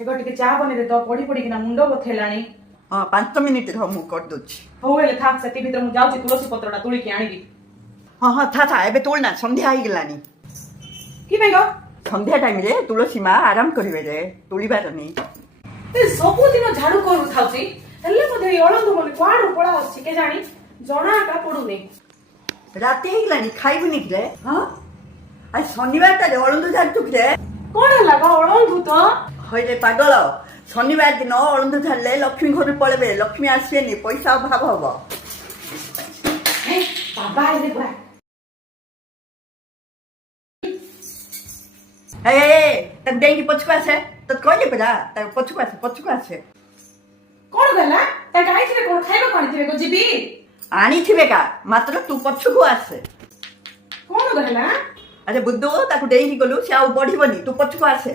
एगो टिके चा बने दे तो पड़ी पड़ी किना मुंडो बथेलानी। हाँ 5 मिनिट रह मु कर दूची। हो एले थाक सेति भीतर मु जाउची तुलसी पत्रटा तुली के आनिबी। हाँ हाँ था एबे तोड़ना संध्या ही गलानी। कि भाई गो संध्या टाइम रे तुलसी माँ आराम करिवे रे तोड़ीबार नहीं। ए सब दिन झाड़ू करू थाउची हेले मधे अळंदु मने क्वाडु पळा आछि के जानी जणा का पडुने। राते ही गलानी खाइबुनी कि रे। हाँ आज शनिवार ता अळंदु झाड़तु कि रे। कोन हला गो अळंदु तो हइले पागल शनिवार दिन अळंदु झाड़ले लक्ष्मी घर पळेबे लक्ष्मी आसीएनी पैसा अभाव हबो। ए बाबा आइले बुआ ए त डेंगी पछुआ से त कहले परा त पछुआ से कोन गला ता गाई थिरे कोन खाइबो कोन थिरे को जीबी आनी थिबे का मात्र तू पछुको आसे। कोन गला अरे बुद्धू ताकू डेंगी गलु से आउ बढ़िबनी तू पछुको आसे।